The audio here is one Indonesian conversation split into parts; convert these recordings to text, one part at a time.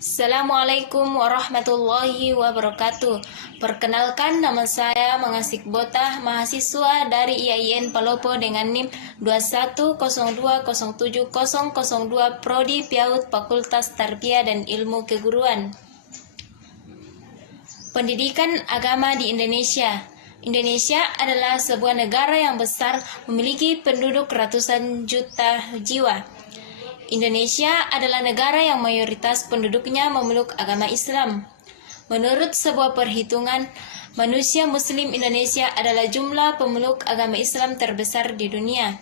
Assalamualaikum warahmatullahi wabarakatuh. Perkenalkan, nama saya Mangasik Botah, mahasiswa dari IAIN Palopo dengan NIM 2102070002 Prodi PIAUD Fakultas Tarbiyah dan Ilmu Keguruan. Pendidikan agama di Indonesia. Indonesia adalah sebuah negara yang besar, memiliki penduduk ratusan juta jiwa. Indonesia adalah negara yang mayoritas penduduknya memeluk agama Islam. Menurut sebuah perhitungan, manusia Muslim Indonesia adalah jumlah pemeluk agama Islam terbesar di dunia.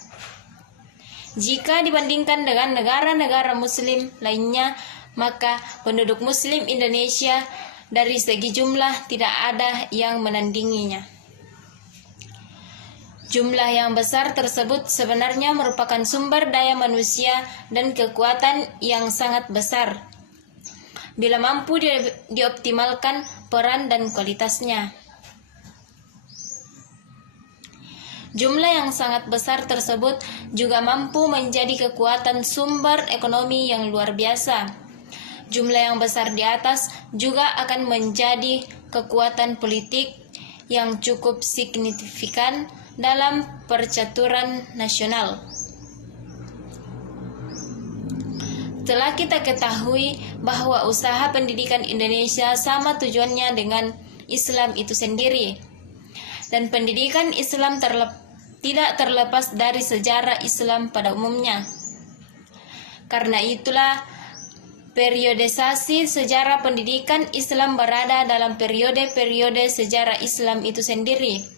Jika dibandingkan dengan negara-negara Muslim lainnya, maka penduduk Muslim Indonesia dari segi jumlah tidak ada yang menandinginya. Jumlah yang besar tersebut sebenarnya merupakan sumber daya manusia dan kekuatan yang sangat besar, bila mampu dioptimalkan peran dan kualitasnya. Jumlah yang sangat besar tersebut juga mampu menjadi kekuatan sumber ekonomi yang luar biasa. Jumlah yang besar di atas juga akan menjadi kekuatan politik yang cukup signifikan dalam percaturan nasional. Telah kita ketahui bahwa usaha pendidikan Indonesia sama tujuannya dengan Islam itu sendiri, dan pendidikan Islam tidak terlepas dari sejarah Islam pada umumnya. Karena itulah, periodisasi sejarah pendidikan Islam berada dalam periode-periode sejarah Islam itu sendiri.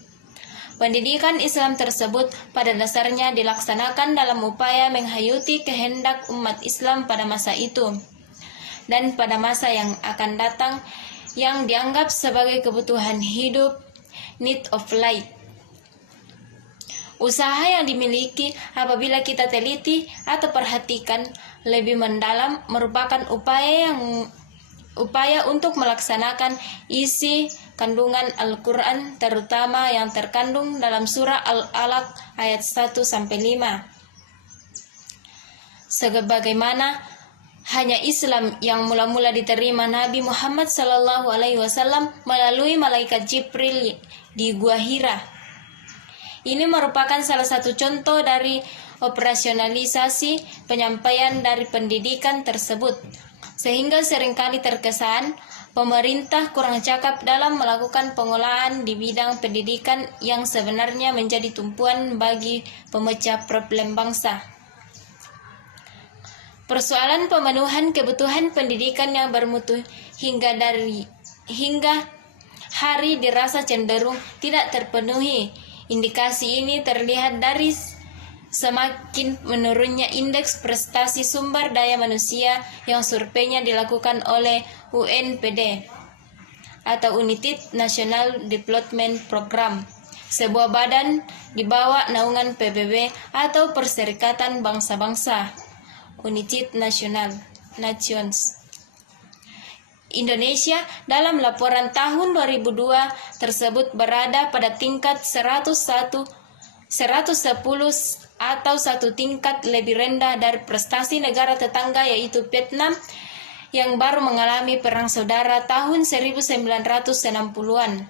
Pendidikan Islam tersebut pada dasarnya dilaksanakan dalam upaya menghayati kehendak umat Islam pada masa itu dan pada masa yang akan datang, yang dianggap sebagai kebutuhan hidup, need of life. Usaha yang dimiliki apabila kita teliti atau perhatikan lebih mendalam merupakan upaya untuk melaksanakan isi kandungan Al-Quran, terutama yang terkandung dalam surah Al-Alaq ayat 1-5. Sebagaimana hanya Islam yang mula-mula diterima Nabi Muhammad SAW melalui malaikat Jibril di Gua Hira. Ini merupakan salah satu contoh dari operasionalisasi penyampaian dari pendidikan tersebut, sehingga seringkali terkesan pemerintah kurang cakap dalam melakukan pengolahan di bidang pendidikan yang sebenarnya menjadi tumpuan bagi pemecah problem bangsa. Persoalan pemenuhan kebutuhan pendidikan yang bermutu hingga hari dirasa cenderung tidak terpenuhi. Indikasi ini terlihat dari semakin menurunnya indeks prestasi sumber daya manusia yang surveinya dilakukan oleh UNPD atau United National Development Program, sebuah badan di bawah naungan PBB atau Perserikatan Bangsa-Bangsa, United Nations. Indonesia dalam laporan tahun 2002 tersebut berada pada tingkat 110 atau satu tingkat lebih rendah dari prestasi negara tetangga, yaitu Vietnam yang baru mengalami perang saudara tahun 1960-an.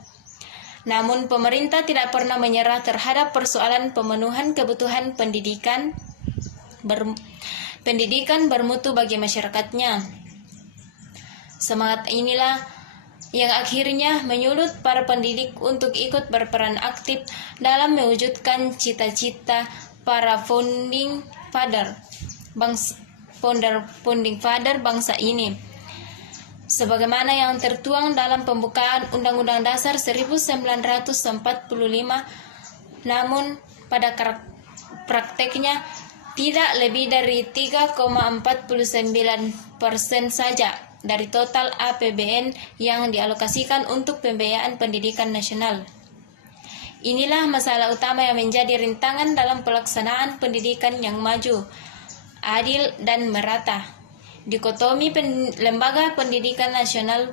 Namun pemerintah tidak pernah menyerah terhadap persoalan pemenuhan kebutuhan pendidikan bermutu bagi masyarakatnya. Semangat inilah yang akhirnya menyulut para pendidik untuk ikut berperan aktif dalam mewujudkan cita-cita para founding father bangsa ini, sebagaimana yang tertuang dalam pembukaan Undang-Undang Dasar 1945. Namun pada prakteknya tidak lebih dari 3,49% saja dari total APBN yang dialokasikan untuk pembiayaan pendidikan nasional. Inilah masalah utama yang menjadi rintangan dalam pelaksanaan pendidikan yang maju, adil dan merata. Dikotomi lembaga pendidikan nasional.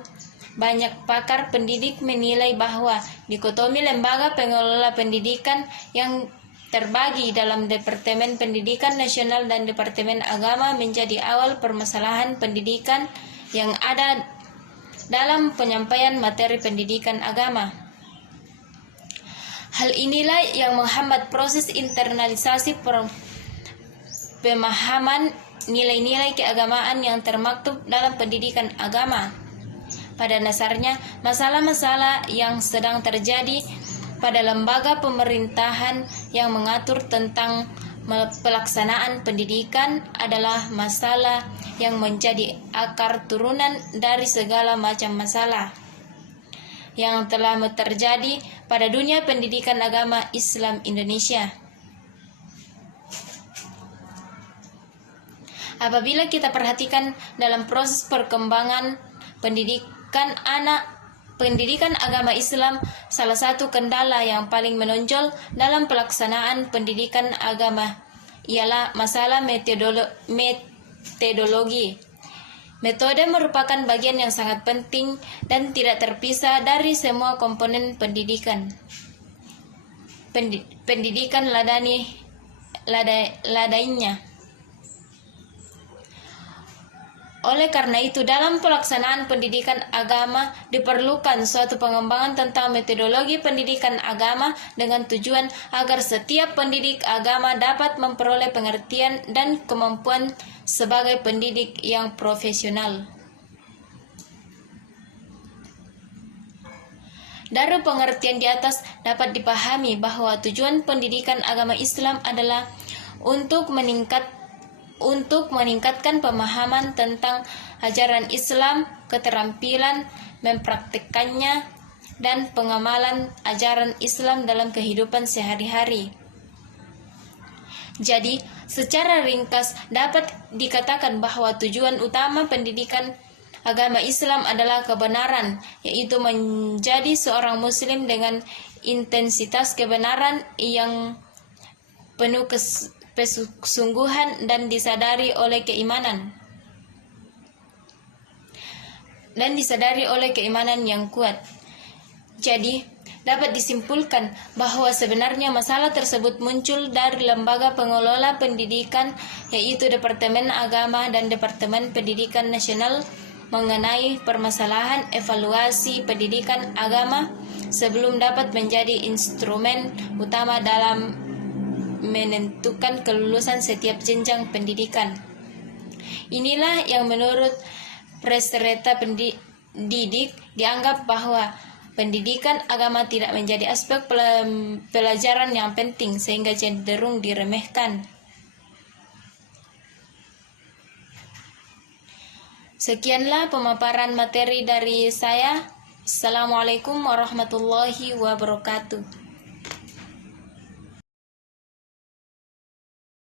Banyak pakar pendidik menilai bahwa dikotomi lembaga pengelola pendidikan yang terbagi dalam Departemen Pendidikan Nasional dan Departemen Agama menjadi awal permasalahan pendidikan yang ada dalam penyampaian materi pendidikan agama. Hal inilah yang menghambat proses internalisasi pemahaman nilai-nilai keagamaan yang termaktub dalam pendidikan agama. Pada dasarnya, masalah-masalah yang sedang terjadi pada lembaga pemerintahan yang mengatur tentang pelaksanaan pendidikan adalah masalah yang menjadi akar turunan dari segala macam masalah yang telah terjadi pada dunia pendidikan agama Islam Indonesia. Apabila kita perhatikan dalam proses perkembangan pendidikan agama Islam, salah satu kendala yang paling menonjol dalam pelaksanaan pendidikan agama ialah masalah metodologi. Metode merupakan bagian yang sangat penting dan tidak terpisah dari semua komponen pendidikan. Pendidikan ladainya. Oleh karena itu, dalam pelaksanaan pendidikan agama diperlukan suatu pengembangan tentang metodologi pendidikan agama dengan tujuan agar setiap pendidik agama dapat memperoleh pengertian dan kemampuan sebagai pendidik yang profesional. Dari pengertian di atas dapat dipahami bahwa tujuan pendidikan agama Islam adalah untuk meningkatkan pemahaman tentang ajaran Islam, keterampilan mempraktikkannya, dan pengamalan ajaran Islam dalam kehidupan sehari-hari. Jadi, secara ringkas dapat dikatakan bahwa tujuan utama pendidikan agama Islam adalah kebenaran, yaitu menjadi seorang muslim dengan intensitas kebenaran yang penuh kesungguhan dan disadari oleh keimanan yang kuat. Jadi, dapat disimpulkan bahwa sebenarnya masalah tersebut muncul dari lembaga pengelola pendidikan, yaitu Departemen Agama dan Departemen Pendidikan Nasional, mengenai permasalahan evaluasi pendidikan agama sebelum dapat menjadi instrumen utama dalam menentukan kelulusan setiap jenjang pendidikan. Inilah yang menurut peserta pendidik dianggap bahwa pendidikan agama tidak menjadi aspek pelajaran yang penting sehingga cenderung diremehkan. Sekianlah pemaparan materi dari saya. Assalamualaikum warahmatullahi wabarakatuh.